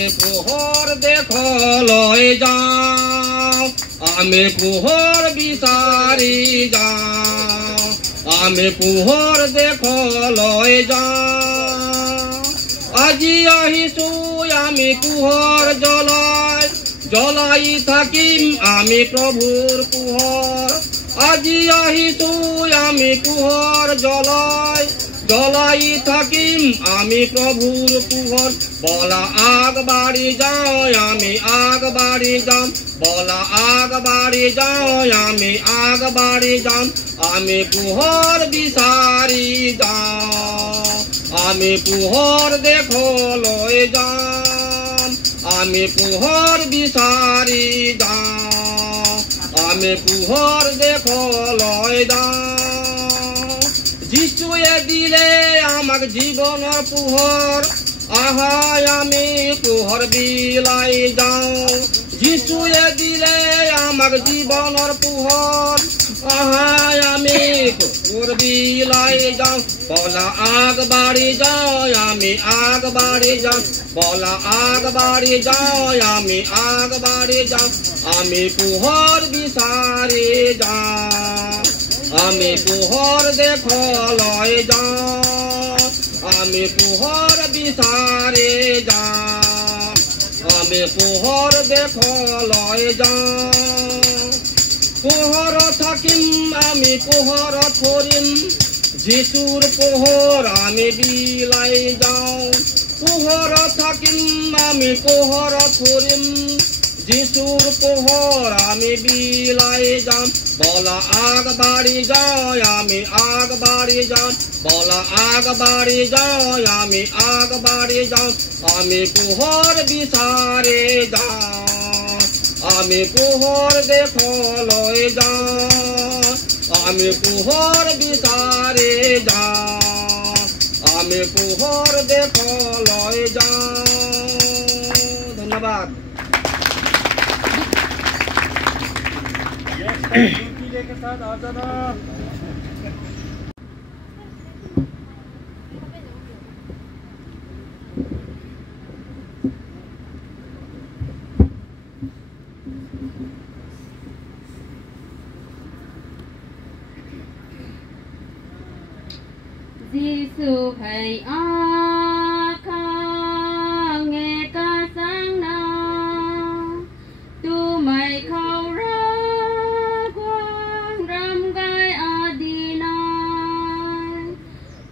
পোহর দেখো লয় যাও আমি পোহর বিচারি যাও আমি পোহর দেখো লয় যাও আজি আহিছো আমি পোহর জ্বলাই থাকিম আমি প্রভুর পোহর আজি আহিছো আমি পোহর জ্বলাই থাকিম আমি প্রভুর পোহর বলা আগ বাড়ি যাও আমি আগ বাড়ি যাম বলা আগ বাড়ি যাও আমি আগ বাড়ি যাম আমি পোহর বিচারি যাও আমি পোহর দেখো লয় যাম আমি পোহর বিচারি যাও আমি পোহর দেখো লয় যাও যিশুয়ে দিলে আমাক জীবনের পোহর আহাই আমি পোহর বিলাই যাও যিশুয়ে দিলে আমাক জীবনের পোহর আহাই আমি পোহর বিলাই যাও বলা আগ বাড়ি যাও আমি আগ বাড়ি যাও বলা আগ বাড়ি যাও আমি আগ বাড়ি যাও আমি পোহর বিচারি যাও আমি পোহর দেখো লয় যাও আমি পোহর বিচারে যাও আমি পোহর দেখো লয় যাও পোহর থাকিম আমি পোহর থরিম যিশুর পোহর আমি বিলাই যাও পোহর থাকিম আমি পোহর থরিম যিশুর পোহর আমি বিলাই যাম বলা আগ বাড়ি যাও আমি আগ বাড়ি যাম বলা আগ বাড়ি যাও আমি আগ বাড়ি যাম আমি পোহর বিচারে যাও আমি পোহর দেখো লয় যাও আমি পোহর বিচারে যাও আমি পোহর দেখো লয় যাও ধন্যবাদ के साथ आ जाना Giêsu hãy nghe ca sáng nào tu mày khâu ra quang ram gai adinai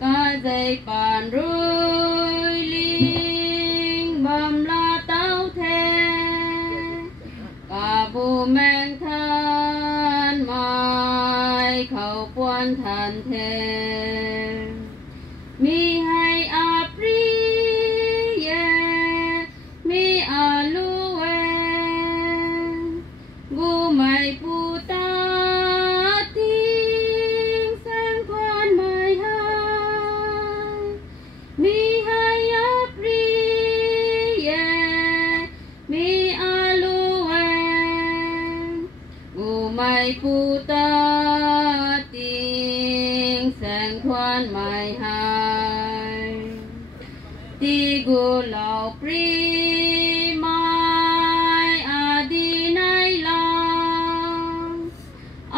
ca dây bàn rơi linh bầm la tao thế ca bu men than mai khâu quan than thế mi hay apri ye mi alue gu mai puta ting sang quan mai hai mi hay apri ye mi alue gu mai puta ting sang quan mai hai ti gu lao pri mai adi nai lang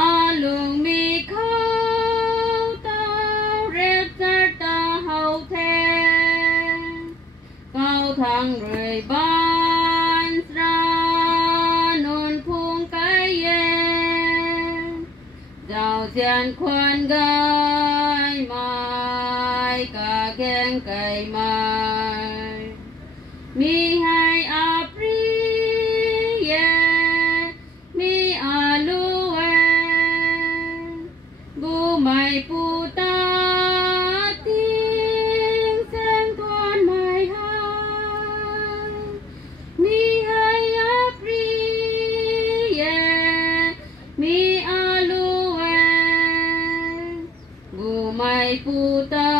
alung mi khâu tao rep char ta hậu the cao thang rơi ban ra non phung cái ye giàu gian khoan gai mai cả ghen cày mai mi hai apri ye mi alue gu mai puta ting sen con mai hai mi hai apri ye mi alue gu mai puta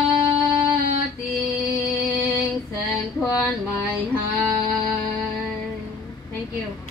ting sen con mai hai. Thank you.